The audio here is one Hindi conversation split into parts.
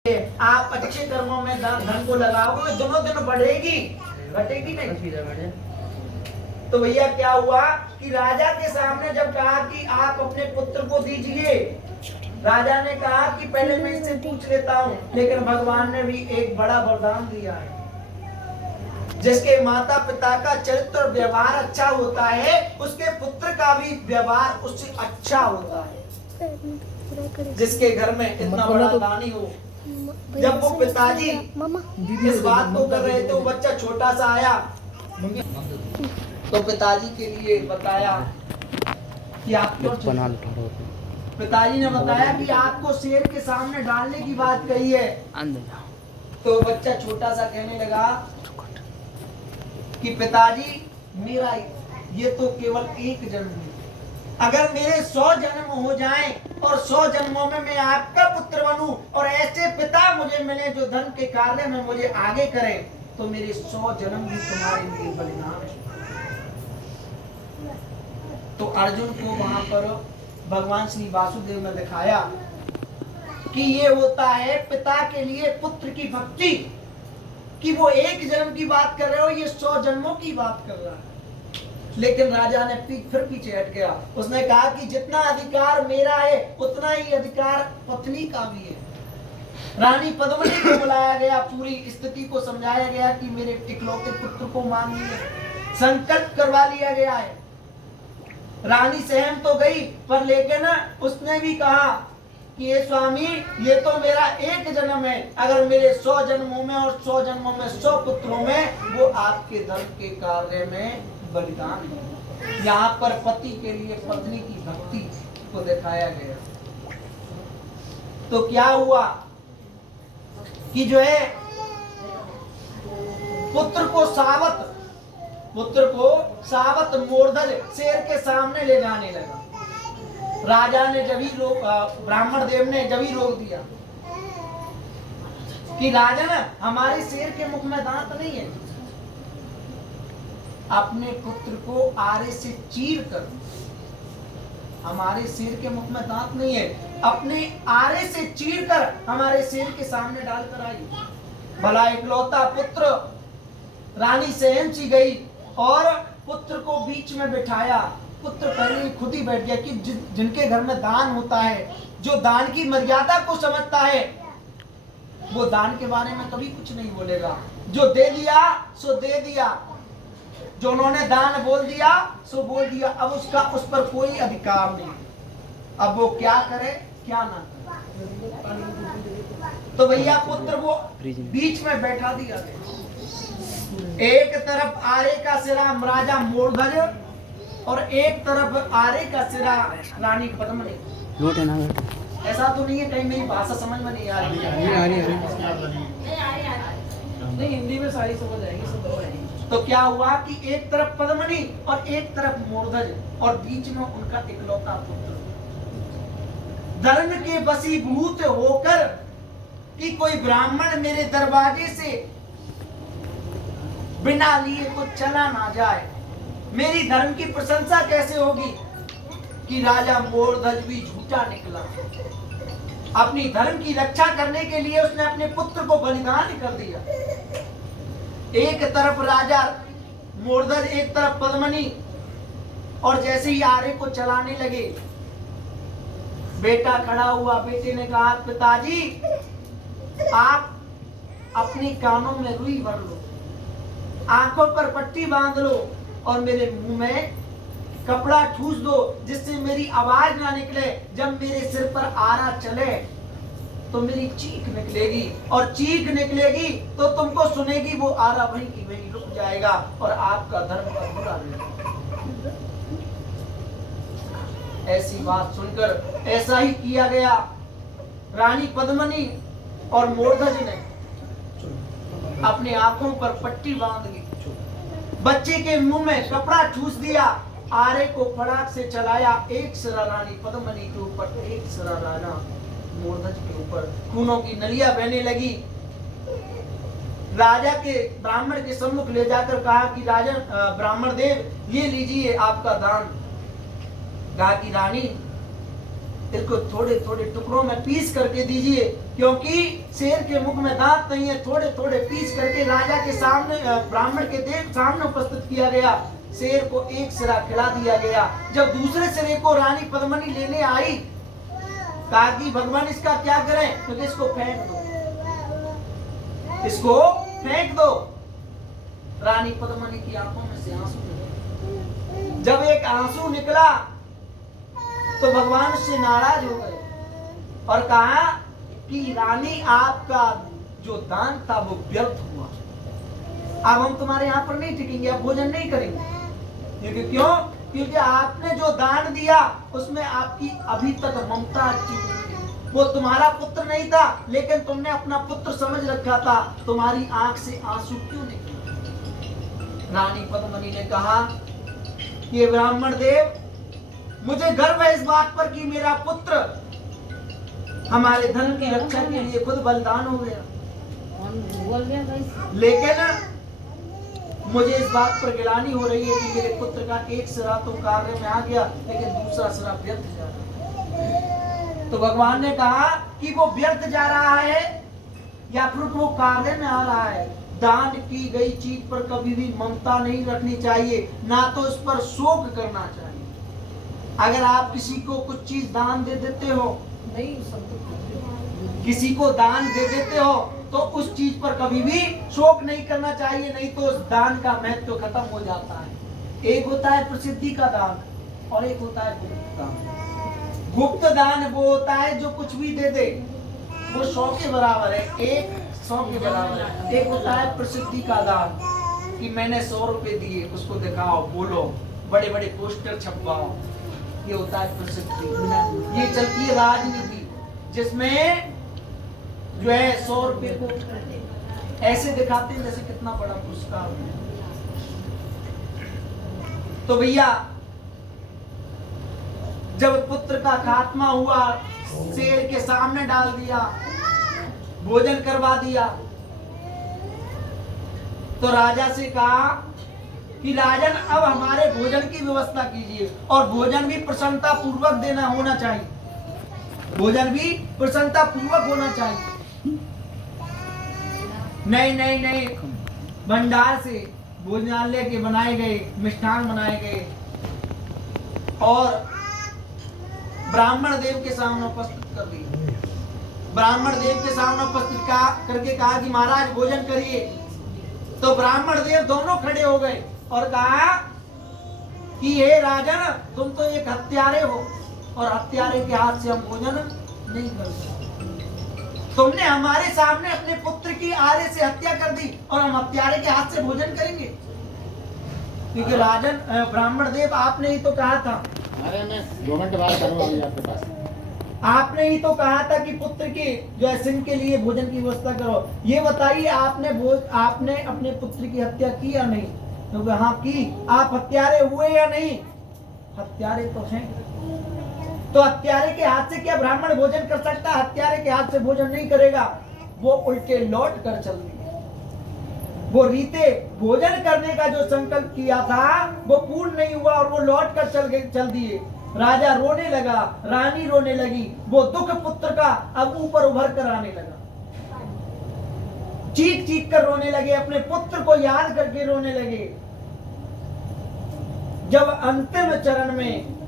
आप अच्छे कर्मों में धन को लगाओगे, दोनों दिन बढ़ेगी, घटेगी नहीं। तो भैया क्या हुआ कि राजा के सामने जब कहा कि आप अपने पुत्र को दीजिए, राजा ने कहा कि पहले मैं इससे पूछ लेता हूँ, लेकिन भगवान ने भी एक बड़ा वरदान दिया है। जिसके माता पिता का चरित्र और व्यवहार अच्छा होता है, उसके पुत्र का भी व्यवहार उससे अच्छा होता है। जिसके घर में इतना बड़ा दानी हो। जब वो पिताजी इस बात को कर रहे थे, वो बच्चा छोटा सा आया तो पिताजी के लिए बताया कि आप क्यों, पिताजी ने बताया कि आपको शेर के सामने डालने की बात कही है। तो बच्चा छोटा सा कहने लगा कि पिताजी मेरा ये तो केवल एक जन्म है, अगर मेरे 100 जन्म हो जाएं और 100 जन्मों में मैं आपका पुत्र बनूं और ऐसे पिता मुझे मिले जो धन के कार्य में मुझे आगे करें, तो मेरे 100 जन्म भी तुम्हारे लिए बलिदान है। तो अर्जुन को वहां पर भगवान श्री वासुदेव ने दिखाया कि ये होता है पिता के लिए पुत्र की भक्ति, कि वो एक जन्म की बात कर रहे हो, ये 100 जन्मों की बात कर रहा है। लेकिन राजा ने फिर पीछे हट गया। उसने कहा कि जितना अधिकार मेरा है उतना ही अधिकार पत्नी का भी है। रानी पद्मिनी को बुलाया गया, पूरी स्थिति को समझाया गया कि मेरे इकलौते पुत्र को मांगिए, संकल्प करवा लिया गया है। रानी सहम तो गई, पर लेकिन उसने भी कहा कि ये स्वामी, ये तो मेरा एक जन्म है, अगर मेरे 100 जन्मों में और 100 जन्मों में 100 पुत्रों में, वो आपके धर्म के कार्य में बलिदान है। यहाँ पर पति के लिए पत्नी की भक्ति को दिखाया गया। तो क्या हुआ कि जो है पुत्र को सावत मूर्धज शेर के सामने ले जाने लगा। राजा ने जब ही ब्राह्मण देव ने जब ही रोक दिया कि राजन, हमारे शेर के मुख में दांत नहीं है, अपने पुत्र को आरे से चीर कर, हमारे शेर के मुख में दांत नहीं है, अपने आरे से चीर कर हमारे शेर के सामने डालकर आई। भला इकलौता पुत्र, रानी सहम सी गई और पुत्र को बीच में बिठाया। पुत्र पहले ही खुद ही बैठ गया कि जिनके घर में दान होता है, जो दान की मर्यादा को समझता है, वो दान के बारे में कभी कुछ नहीं बोलेगा। जो दे दिया सो दे दिया, जो उन्होंने दान बोल दिया सो बोल दिया, अब उसका उस पर कोई अधिकार नहीं। अब वो क्या करे क्या ना करे। तो भैया पुत्र को बीच में बैठा दिया गया। एक तरफ आरे का सिरा राजा मूर्धज और एक तरफ आरे का सिरा रानी पद्मिनी। ऐसा तो नहीं है कहीं मेरी भाषा समझ में नहीं आ रही है? नहीं, हिंदी में सारी समझ आएगी, सब। तो क्या हुआ कि एक तरफ पद्मिनी और एक तरफ मूर्धज और बीच में उनका इकलौता पुत्र, धर्म के वशीभूत होकर कि कोई ब्राह्मण मेरे दरवाजे से बिना लिए कुछ चला ना जाए, मेरी धर्म की प्रशंसा कैसे होगी? कि राजा मूर्धज भी झूठा निकला। अपनी धर्म की रक्षा करने के लिए उसने अपने पुत्र को बलिदान कर दिया। एक तरफ राजा मूर्धज, एक तरफ पद्मिनी, और जैसे ही आरे को चलाने लगे, बेटा खड़ा हुआ। बेटे ने कहा, पिताजी आप अपने कानों में रुई भर लो, आंखों पर पट्टी बांध लो और मेरे मुंह में कपड़ा ठूस दो, जिससे मेरी आवाज ना निकले। जब मेरे सिर पर आरा चले तो मेरी चीख निकलेगी, और चीख निकलेगी तो तुमको सुनेगी वो आरा, वहीं की वहीं रुक जाएगा और आपका धर्म का बुरा नहीं। ऐसी बात सुनकर ऐसा ही किया गया। रानी पद्मिनी और मूर्धज ने अपने आंखों पर पट्टी बांध ली, बच्चे के मुंह में कपड़ा ठूस दिया, आरे को फड़ाक से चलाया। एक सिरा रानी पद्मिनी के ऊपर, एक सिरा राजा मूर्धज के ऊपर। खूनों की नलियां बहने लगी। राजा के ब्राह्मण के सम्मुख ले जाकर कहा कि राजन, ब्राह्मण देव, ये लीजिए आपका दान। कहा कि रानी, इसको थोड़े थोड़े टुकड़ों में पीस करके दीजिए, क्योंकि शेर के मुख में दांत नहीं है। थोड़े थोड़े पीस करके राजा के सामने, ब्राह्मण के सामने उपस्थित किया गया। शेर को एक सिरा खिला दिया गया। जब दूसरे सिरे को रानी पद्मिनी लेने आई, कहा कि भगवान इसका क्या करें, क्योंकि इसको फेंक दो, इसको फेंक दो। रानी पद्मिनी की आंखों में से आंसू निकले। जब एक आंसू निकला तो भगवान उससे नाराज हो गए और कहा कि रानी, आपका जो दान था वो व्यर्थ हुआ। अब हम तुम्हारे यहाँ पर नहीं टिकेंगे, अब भोजन नहीं करेंगे। क्यों? क्योंकि आपने जो दान दिया उसमें आपकी अभी तक ममता अच्छी नहीं थी। वो तुम्हारा पुत्र नहीं था, लेकिन तुमने अपना पुत्र समझ रखा था। तुम्हारी आंख से आंसू क्यों निकले? रानी पद्मिनी ने कहा कि ब्राह्मण देव, मुझे गर्व है इस बात पर कि मेरा पुत्र हमारे धर्म की रक्षा के लिए खुद बलिदान हो गया, लेकिन मुझे इस बात पर गिलानी हो रही है कि मेरे पुत्र का एक सिरा तो कार्य में आ गया, लेकिन दूसरा सिरा व्यर्थ जा रहा है। तो भगवान ने कहा कि वो व्यर्थ जा रहा है या फिर वो कार्य में आ रहा है। दान की गई चीज पर कभी भी ममता नहीं रखनी चाहिए, ना तो उस पर शोक करना चाहिए। अगर आप किसी को कुछ चीज दान दे देते हो, किसी को दान दे देते हो, तो उस चीज पर कभी भी शोक नहीं करना चाहिए, नहीं तो उस दान का महत्व खत्म हो जाता है। एक होता है प्रसिद्धि का दान और एक होता है गुप्त दान। गुप्त दान वो होता है जो कुछ भी दे दे, वो 100 के बराबर है, एक 100 के बराबर है। एक होता है प्रसिद्धि का दान कि मैंने 100 रुपए दिए, उसको दिखाओ, बोलो, बड़े बड़े पोस्टर छपवाओ, ये होता है प्रसिद्धि। ये चलती है राजनीति, जिसमें जो है 100 रुपए को ऐसे दिखाते हैं जैसे कितना बड़ा पुरस्कार। तो भैया, जब पुत्र का खात्मा हुआ, शेर के सामने डाल दिया, भोजन करवा दिया, तो राजा से कहा कि राजन, अब हमारे भोजन की व्यवस्था कीजिए, और भोजन भी प्रसन्नता पूर्वक देना होना चाहिए। भोजन भी प्रसन्नता पूर्वक होना चाहिए। नहीं नहीं नहीं, भंडार से भोजनालय के बनाए गए मिष्ठान बनाए गए और ब्राह्मण देव के सामने उपस्थित कर दिए। ब्राह्मण देव के सामने उपस्थित करके कहा कि महाराज भोजन करिए। तो ब्राह्मण देव दोनों खड़े हो गए और कहा कि हे राजन, तुम तो एक हत्यारे हो और हत्यारे के हाथ से हम भोजन नहीं कर सकते। तुमने हमारे सामने अपने पुत्र की आरे से हत्या कर दी और हम हत्यारे के हाथ से भोजन करेंगे? क्योंकि राजन, ब्राह्मण देव, आपने ही तो कहा था, अरे मैं 2 मिनट बाद करूंगा आपके पास। आपने ही तो कहा था कि पुत्र के जो है सिंह के लिए भोजन की व्यवस्था करो। ये बताइए, आपने अपने पुत्र की हत्या की या नहीं? तो हाँ की। आप हत्यारे हुए या नहीं? हत्यारे तो हैं। तो हत्यारे के हाथ से क्या ब्राह्मण भोजन कर सकता? हत्यारे के हाथ से भोजन नहीं करेगा। वो उल्टे लौट कर चल दिए। वो रीते भोजन करने का जो संकल्प किया था वो पूर्ण नहीं हुआ और वो लौट कर चल दिए। राजा रोने लगा, रानी रोने लगी। वो दुख पुत्र का अब ऊपर उभर कर आने लगा। चीख चीख कर रोने लगे, अपने पुत्र को याद करके रोने लगे। जब अंतिम चरण में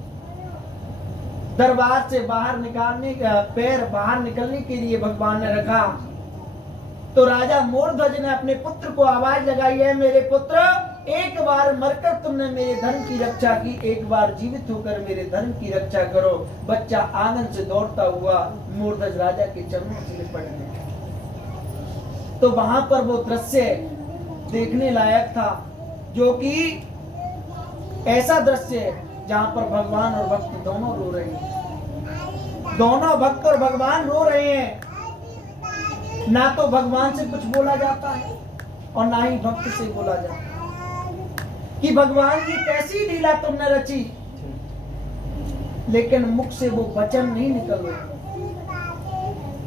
दरबार से बाहर निकालने का पैर बाहर निकलने के लिए भगवान ने रखा, तो राजा मोरध्वज ने अपने पुत्र को आवाज लगाई, है मेरे पुत्र, एक बार मरकर तुमने मेरे धर्म की रक्षा की, एक बार जीवित होकर मेरे धर्म की रक्षा करो। बच्चा आंगन से दौड़ता हुआ मोरध्वज राजा के चरणों से लिपट गया। तो वहां पर वो दृश्य देखने लायक था, जो कि ऐसा दृश्य है जहां पर भगवान और भक्त दोनों रो रहे हैं। दोनों भक्त और भगवान रो रहे हैं। ना तो भगवान से कुछ बोला जाता है और ना ही भक्त से बोला जाता है कि भगवान की कैसी लीला तुमने रची, लेकिन मुख से वो वचन नहीं निकल रहे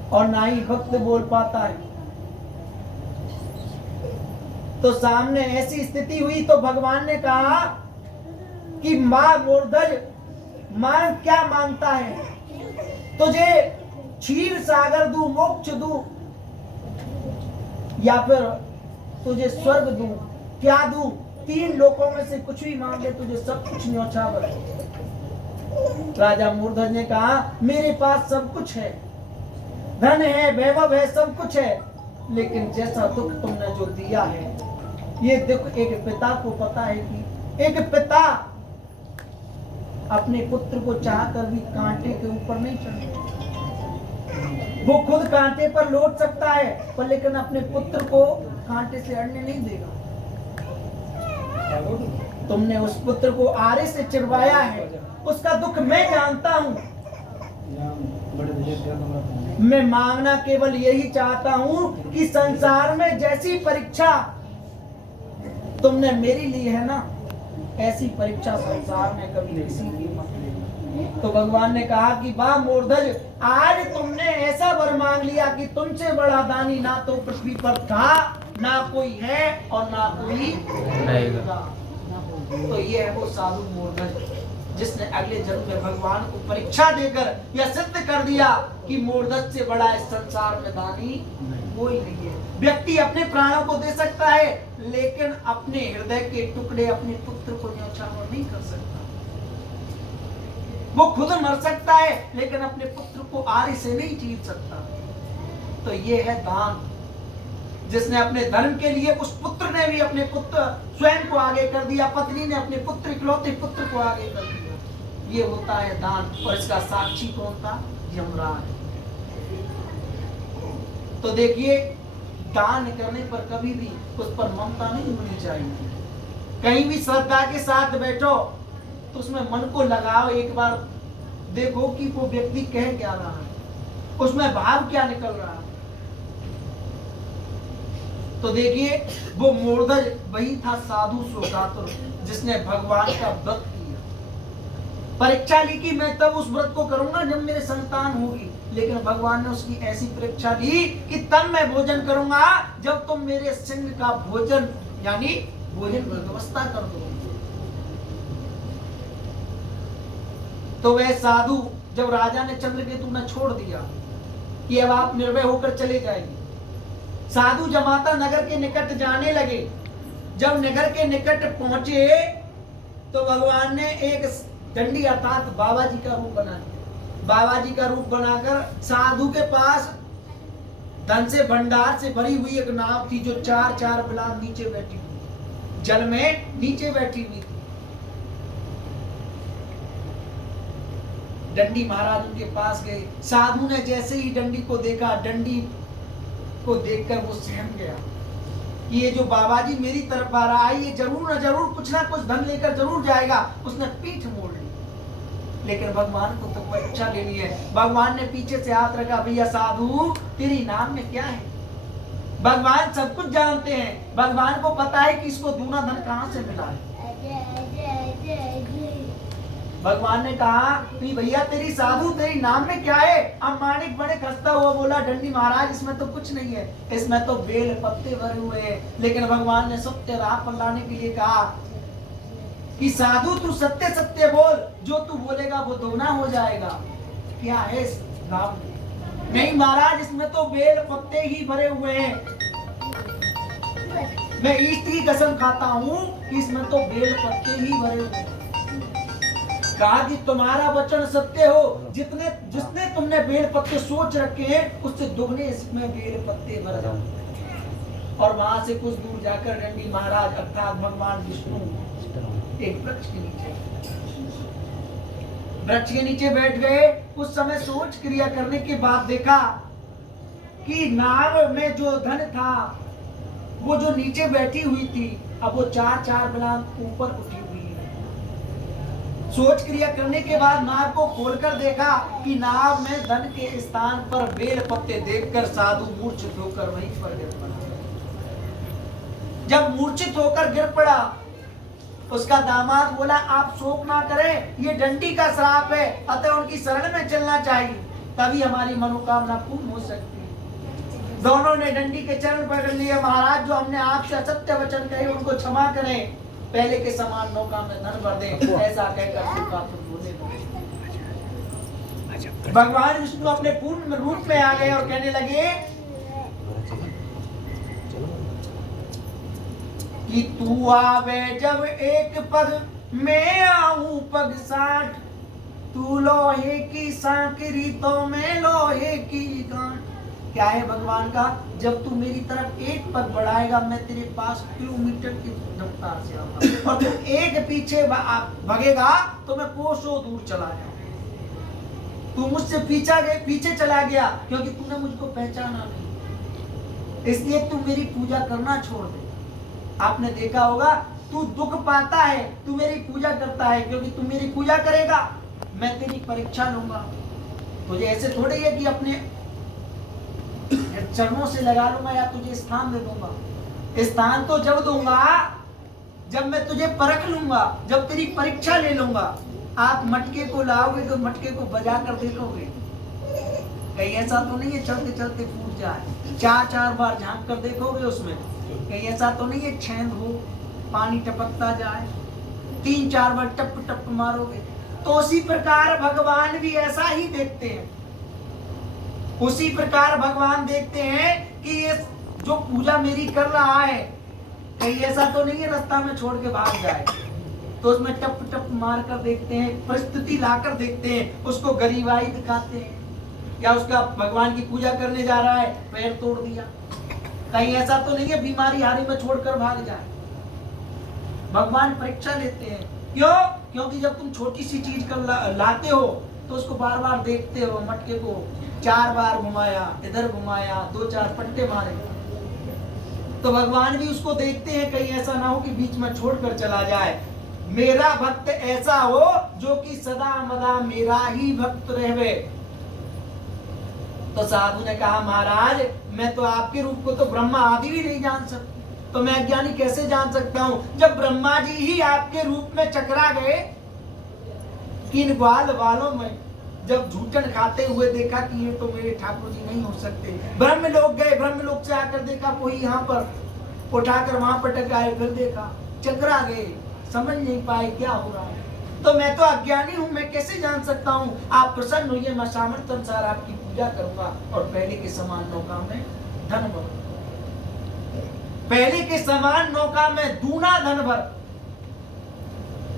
और ना ही भक्त बोल पाता है। तो सामने ऐसी स्थिति हुई तो भगवान ने कहा कि मां मोरध्वज, मां क्या मांगता है? तुझे क्षीर सागर दूं, मोक्ष दूं, या फिर तुझे स्वर्ग दूं, क्या दूं? 3 लोकों में से कुछ भी मांग ले, तुझे सब कुछ न्योछावर है। राजा मूर्धज ने कहा मेरे पास सब कुछ है, धन है, वैभव है, सब कुछ है, लेकिन जैसा दुख तुमने जो दिया है, ये दुख एक पिता को पता है कि एक पिता अपने पुत्र को चाहकर भी कांटे के ऊपर नहीं चढ़ता। वो खुद कांटे पर लौट सकता है, पर लेकिन अपने पुत्र को कांटे से अड़ने नहीं देगा। तुमने उस पुत्र को आरे से चिरवाया है, उसका दुख मैं जानता हूं। मैं मांगना केवल यही चाहता हूं कि संसार में जैसी परीक्षा तुमने मेरी ली है ना, ऐसी परीक्षा संसार में कभी किसी की मत लेना। तो भगवान ने कहा कि वाह मूर्धज, आज तुमने ऐसा वर मांग लिया कि तुमसे बड़ा दानी ना तो पृथ्वी पर था, ना कोई है और ना कोई रहेगा। तो ये है वो साधु मूर्धज जिसने अगले जन्म में भगवान को परीक्षा देकर यह सिद्ध कर दिया कि मूर्धज से बड़ा इस संसार में दानी कोई नहीं है। व्यक्ति अपने प्राणों को दे सकता है, लेकिन अपने हृदय के टुकड़े अपने पुत्र को न्योछावर नहीं कर सकता। वो खुद मर सकता है, लेकिन अपने पुत्र को आरे से नहीं चीर सकता। तो ये है दान, जिसने अपने धर्म के लिए, उस पुत्र ने भी अपने पुत्र स्वयं को आगे कर दिया, पत्नी ने अपने पुत्र, इकलौते पुत्र को आगे कर दिया। ये होता है दान, और इसका साक्षी कौन था? यमराज। तो देखिए, दान करने पर कभी भी उस पर ममता नहीं होनी चाहिए। कहीं भी श्रद्धा के साथ बैठो तो उसमें मन को लगाओ, एक बार देखो कि वो व्यक्ति कह क्या रहा है, उसमें भाव क्या निकल रहा है। तो देखिए, वो मूर्धज वही था साधु शोकातुर, जिसने भगवान का व्रत किया। परीक्षा ली कि मैं तब उस व्रत को करूंगा जब मेरे संतान होगी, लेकिन भगवान ने उसकी ऐसी परीक्षा ली कि तब मैं भोजन करूंगा जब तुम मेरे सिंह का भोजन, यानी भोजन की व्यवस्था कर दो। तो वह साधु, जब राजा ने चंद्रकेतु ने छोड़ दिया कि अब आप निर्भय होकर चले जाएंगे, साधु जमाता नगर के निकट जाने लगे। जब नगर के निकट पहुंचे तो भगवान ने एक दंडी अर्थात बाबा जी का रूप बना दिया। बाबा जी का रूप बनाकर साधु के पास धन से भंडार से भरी हुई एक नाव थी, जो 4 बिलान नीचे बैठी हुई, जल में नीचे बैठी हुई थी। दंडी महाराज उनके पास गए। साधु ने जैसे ही दंडी को देखा, दंडी को देखकर वो सहम गया कि ये जो बाबा जी मेरी तरफ आ रहा है, ये जरूर न जरूर कुछ ना कुछ धन लेकर जरूर जाएगा। उसने पीठ मोड़ ली, लेकिन भगवान को तो परीक्षा लेनी है। भगवान ने पीछे से हाथ रखा, भैया साधु तेरी नाम में क्या है? भगवान सब कुछ जानते हैं, भगवान को पता है कि इसको दूना धन कहां से मिला है। भगवान ने कहा कि भैया तेरी साधु तेरी नाम में क्या है? अब माणिक बड़े खस्ता हुआ बोला, दंडी महाराज इसमें तो कुछ नहीं है, इसमें तो बेल पत्ते भरे हुए हैं। लेकिन भगवान ने सत्य राह पर लाने के लिए कहा कि साधु तू सत्य सत्य बोल, जो तू बोलेगा वो दोना हो जाएगा। क्या है इस नाम में? नहीं महाराज, इसमें तो बेल पत्ते ही भरे हुए हैं। मैं ईश्वर की कसम खाता हूं कि इसमें तो बेल पत्ते ही भरे हुए हैं। कहा कि तुम्हारा वचन सत्य हो, जिसने तुमने बेल पत्ते सोच रखे हैं उससे दुगने इसमें बेल पत्ते भर जाओ। और वहां से कुछ दूर जाकर दंडी महाराज अर्थात भगवान विष्णु एक वृक्ष के नीचे बैठ गए। उस समय सोच क्रिया करने के बाद देखा कि नाव में जो धन था वो जो नीचे बैठी हुई थी, अब वो 4 बिलान ऊपर उठी हुई है। सोच क्रिया करने के बाद नाव को खोलकर देखा कि नाव में धन के स्थान पर बेल पत्ते देखकर साधु मूर्छित होकर वहीं पर गिर पड़ा। जब मूर्छित होकर गिर पड़ा, उसका दामाद बोला आप शोक ना करें, ये दंडी का श्राप है, अतः उनकी शरण में चलना चाहिए, तभी हमारी मनोकामना पूर्ण हो सकती है। दोनों ने दंडी के चरण पकड़ लिए। महाराज, जो हमने आपसे असत्य वचन कहे उनको क्षमा करें, पहले के समान नौका में धन भर दें, ऐसा कहकर शोकातुर बोले। भगवान विष्णु अपने पूर्ण रूप में आ गए और कहने लगे कि तू आवे जब एक पग, मैं आऊं पग 60। तू लोहे की सांकरी तो मैं लोहे की गांठ। क्या है भगवान का, जब तू मेरी तरफ एक पग बढ़ाएगा मैं तेरे पास किलोमीटर की रफ्तार से आऊंगा, और तू एक पीछे भगेगा तो मैं कोसों दूर चला जाऊंगा। तू मुझसे पीछे चला गया क्योंकि तूने मुझको पहचाना नहीं, इसलिए तू मेरी पूजा करना छोड़ दे। आपने देखा होगा, तू दुख पाता है, तू मेरी पूजा करता है, क्योंकि तू मेरी पूजा करेगा मैं तेरी परीक्षा लूंगा। तुझे ऐसे थोड़े है कि अपने चरणों से लगा लूंगा या तुझे स्थान दे दूंगा। स्थान तो जब दूंगा जब मैं तुझे परख लूंगा, जब तेरी परीक्षा ले लूंगा। आप मटके को लाओगे तो मटके को बजा कर देखोगे, कहीं ऐसा तो नहीं है चलते चलते फूट जाए। 4 बार झांक कर देखोगे उसमें, कहीं ऐसा तो नहीं है छेद हो पानी टपकता जाए। 3-4 बार टप टप मारोगे। तो उसी प्रकार भगवान भी ऐसा ही देखते हैं। उसी प्रकार भगवान देखते हैं कि ये जो पूजा मेरी कर रहा है, कहीं ऐसा तो नहीं है रास्ता में छोड़ के भाग जाए। तो उसमें टप टप मार कर देखते हैं, परिस्थिति लाकर देखते हैं, उसको गरीबाई दिखाते हैं, या उसका भगवान की पूजा करने जा रहा है पैर तोड़ दिया। कहीं ऐसा तो नहीं है बीमारी हारी में छोड़कर भाग जाए। भगवान परीक्षा लेते हैं। क्यों? क्योंकि जब तुम छोटी सी चीज कर लाते हो तो उसको बार बार देखते हो। मटके को 4 बार घुमाया, इधर घुमाया, 2-4 पट्टे मारे, तो भगवान भी उसको देखते हैं, कहीं ऐसा ना हो कि बीच में छोड़कर चला जाए। मेरा भक्त ऐसा हो जो कि सदा मदा मेरा ही भक्त रहे। तो साधु ने कहा, महाराज मैं तो आपके रूप को तो ब्रह्मा आदि भी नहीं जान सकता, तो मैं अज्ञानी कैसे जान सकता हूं? जब ब्रह्मा जी ही आपके रूप में चकरा गए, किन ग्वाल वालों में जब झूठन खाते हुए देखा कि ये तो मेरे ठाकुर जी नहीं हो सकते। ब्रह्म लोग गए, ब्रह्म लोग से आकर देखा कोई यहाँ पर उठाकर वहां पटक आए, फिर देखा चकरा गए, समझ नहीं पाए क्या हो रहा है। तो मैं तो अज्ञानी हूं, मैं कैसे जान सकता हूं? आप प्रसन्न होइए, मैं सामर्थ्य अनुसार आपकी पूजा करूंगा और पहले के समान नौका में धन भर, पहले के समान नौका में दूना धन भर।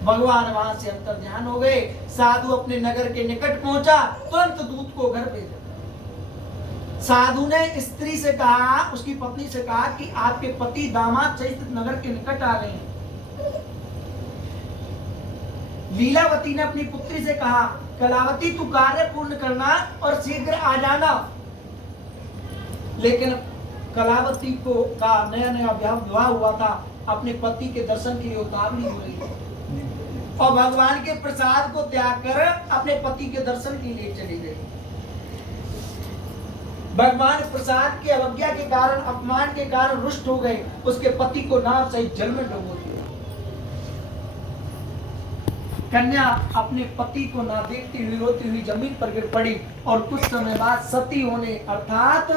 भगवान वहां से अंतर ध्यान हो गए। साधु अपने नगर के निकट पहुंचा, तुरंत दूत को घर भेजा। साधु ने स्त्री से कहा, उसकी पत्नी से कहा कि आपके पति दामाद सहित नगर के निकट आ गए हैं। लीलावती ने अपनी पुत्री से कहा, कलावती तू कार्य पूर्ण करना और शीघ्र आ जाना। लेकिन कलावती को का नया नया विवाह हुआ था, अपने पति के दर्शन के लिए उतावली हो रही है और भगवान के प्रसाद को त्याग कर अपने पति के दर्शन के लिए चली गई। भगवान प्रसाद की अवज्ञा के कारण, अपमान के कारण रुष्ट हो गए। उसके पति को नाव सहित जल में डुबो दिया। कन्या अपने पति को ना देखती हुई रोती हुई जमीन पर गिर पड़ी और कुछ समय बाद सती होने अर्थात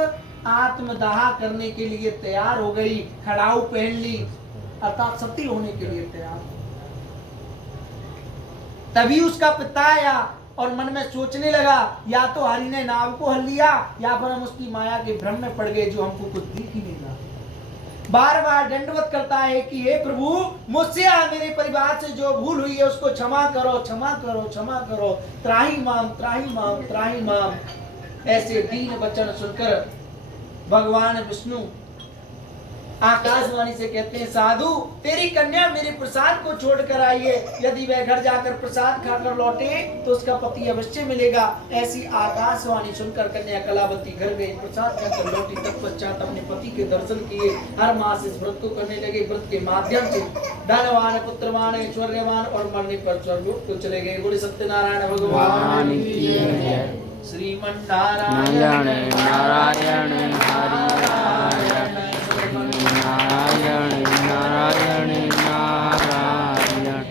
आत्मदाह करने के लिए तैयार हो गई। खड़ाऊ पहन ली अर्थात सती होने के लिए तैयार। तभी उसका पिता आया और मन में सोचने लगा, या तो हरि ने नाव को हल लिया या फिर हम उसकी माया के भ्रम में पड़ गए जो हमको कुछ दिख ही नहीं रहा। बार बार दंडवत करता है कि हे प्रभु, मुझसे मेरे परिवार से जो भूल हुई है उसको क्षमा करो, क्षमा करो, क्षमा करो, त्राही माम, त्राही माम, त्राही माम। ऐसे दीन वचन सुनकर भगवान विष्णु आकाशवाणी से कहते हैं, साधु तेरी कन्या मेरे प्रसाद को छोड़कर आई है, यदि वह घर जाकर प्रसाद खाकर लौटे तो उसका पति अवश्य मिलेगा। ऐसी आकाशवाणी सुनकर कन्या कलावती घर गई, प्रसाद खाकर लौटी। तत्पश्चात अपने पति के दर्शन किए, हर मास इस व्रत को करने लगे। व्रत के माध्यम से धनवान, पुत्रवान, ऐश्वर्यवान और मरने पर स्वर्गलोक को चले गए। बोले सत्यनारायण भगवान की जय। श्रीमन्नारायण नारायण नारायण नारायण नारायण नारायण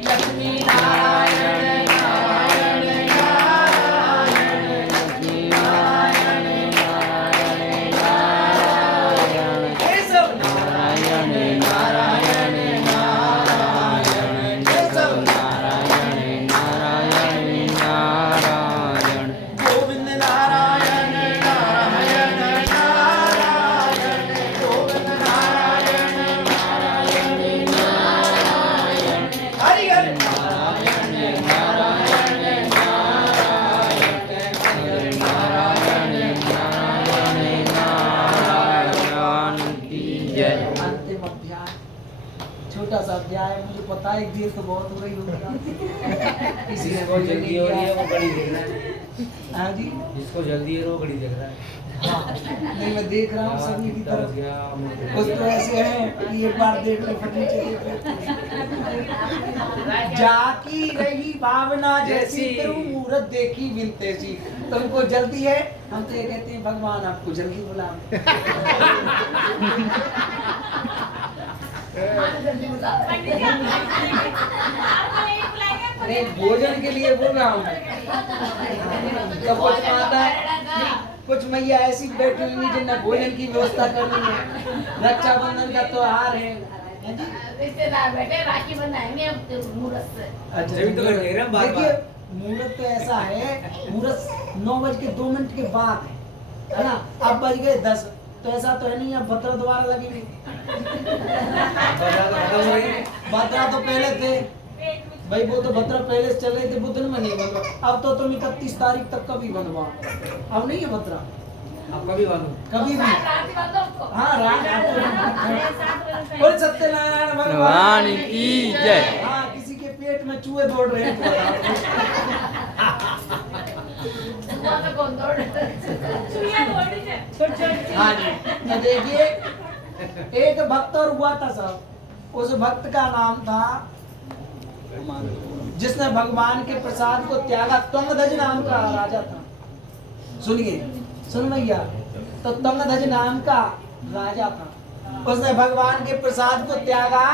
लक्ष्मी नारायण नारायण नारायण लक्ष्मी नारायण नारायण नारायण केशव नारायण नारायण नारायण केशव नारायण नारायण नारायण जय। अंतिम अध्याय, छोटा सा अध्याय है, मुझे पता है देर तो बहुत हो रही होगी इसी जिसको जल्दी हो रही है वो घड़ी देख रहा है। हाँ जी, जिसको जल्दी है वो घड़ी देख रहा है। हाँ नहीं मैं देख रहा हूँ सभी की तरफ। तरफ कुछ तो ऐसे हैं कि एक बार देख ले फिर नीचे देख ले। जाकी रही भावना जैसी तेरू मूरत देखी बिनते सी, तुमको जल्दी है, हम तो ये कहते हैं भगवान आपको जल्दी बुला। अरे भोजन के लिए बोल रहा हूँ मैं। तो कुछ माता कुछ मैया ऐसी बैठी हुई जिन्हें भोजन की व्यवस्था करनी है, रक्षाबंधन का त्योहार है। रिश्तेदार बैठे राखी बनाएंगे अब मुहूर्त से। अच्छा जब तो कह रहे हैं बार-बार। देखिए मुहूर्त तो ऐसा है, मुहूर्त 9:02 के बाद है ना, अब बज गए 10, तो ऐसा तो है नहीं अब भद्रा द्वारा लगेंगे। भद्रा तो पहले थे भाई, वो तो भद्रा पहले से चल रहे थे, बुधन में नहीं बनवा। अब तो तुम 31 तारीख तक कभी बनवा, अब नहीं है भद्रा आप कभी वालों कभी भी। रात बातों को हाँ बोल सत्यनारायण भगवान की जय। हाँ किसी के पेट में चूहे दौड़ रहे हैं तो सुबह तक कौन दौड़ हाँ जी, तो देखिए एक भक्त और हुआ था सब, उस भक्त का नाम था जिसने भगवान के प्रसाद को त्यागा, तुंगध्वज नाम का राजा था। सुनिए सुन भैया, तो तुंगध्वज नाम का राजा था, उसने भगवान के प्रसाद को त्यागा।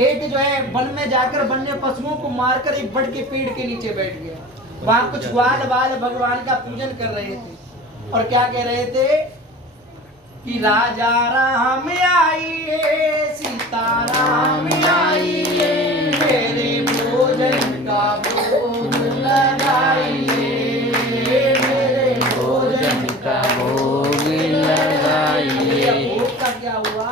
एक जो है वन में जाकर वन्य पशुओं को मारकर एक बड़ के पेड़ के नीचे बैठ गया। वहां कुछ ग्वाल बाल भगवान का पूजन कर रहे थे और क्या कह रहे थे कि राजा राम आइए, सीता राम आइए, मेरे भोजन का भोग लगाइए, मेरे भोजन का भोग लगाइए। भोग का क्या हुआ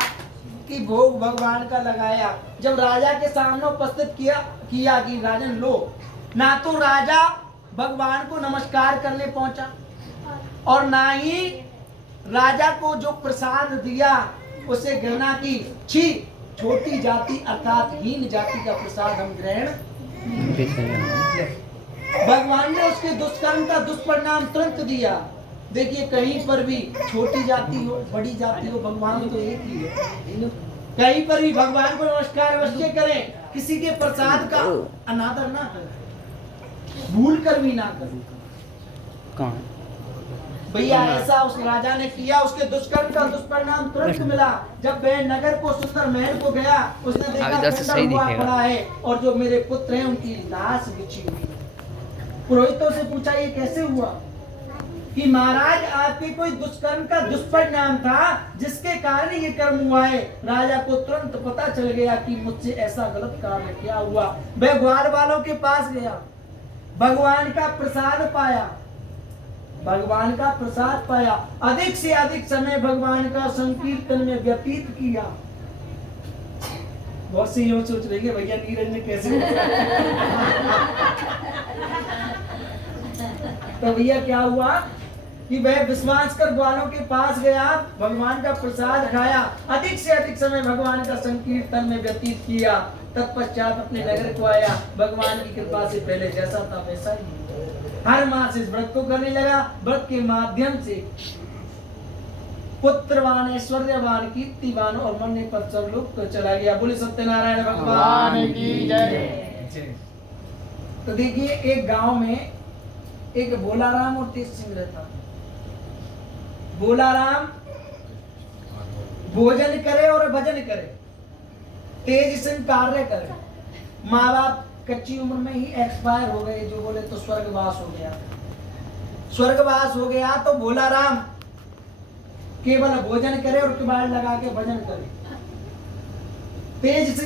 कि भोग भगवान का लगाया। जब राजा के सामने उपस्थित किया कि राजन लो, ना तो राजा भगवान को नमस्कार करने पहुंचा और ना ही राजा को जो प्रसाद दिया उसे घृणा की, छी छोटी जाति अर्थात हीन जाति का प्रसाद हम ग्रहण। भगवान ने उसके दुष्कर्म का दुष्परिणाम तुरंत दिया। देखिए कहीं पर भी छोटी जाति हो बड़ी जाति हो, भगवान तो एक ही है। कहीं पर भी भगवान को नमस्कार अवश्य करें, किसी के प्रसाद का अनादर ना करें, भूल कर भी ना करें। भैया ऐसा उस राजा ने किया, उसके दुष्कर्म का दुष्परिणाम तुरंत मिला। जब वह नगर को सुंदर महल को गया, उसने देखा खंडर हुआ पड़ा है और जो मेरे पुत्र हैं उनकी लाश बिछी हुई है। पुरोहितों से पूछा ये कैसे हुआ कि महाराज आपके कोई दुष्कर्म का दुष्परिणाम था जिसके कारण ये कर्म हुआ है। राजा को तुरंत पता चल गया कि मुझसे ऐसा गलत कार्य क्या हुआ। वह ग्वाल वालों के पास गया, भगवान का प्रसाद पाया, भगवान का प्रसाद पाया, अधिक से अधिक समय भगवान का संकीर्तन में व्यतीत किया। बहुत सी यूं सोच रही है भैया नीरज में कैसे तो भैया क्या हुआ कि वह विश्वास कर ग्वालों के पास गया, भगवान का प्रसाद खाया, अधिक से अधिक समय भगवान का संकीर्तन में व्यतीत किया। तत्पश्चात अपने नगर को आया। भगवान की कृपा से पहले जैसा था वैसा ही हर मास इस व्रत को करने लगा। व्रत के माध्यम से पुत्रवान, ऐश्वर्यवान, कीर्तिवान और मरने पर सब लोग तो चला गया। बोले सत्यनारायण भगवान की जय। तो देखिए एक गांव में एक भोलाराम और तेज सिंह रहता। भोलाराम भोजन करे और भजन करे, तेज सिंह कार्य करे। माँ बाप कच्ची उम्र में ही एक्सपायर हो गए, जो बोले तो स्वर्गवास हो गया। स्वर्गवास हो गया तो भोलाराम केवल भोजन करे और किबाड़ लगा के भजन करे। तेज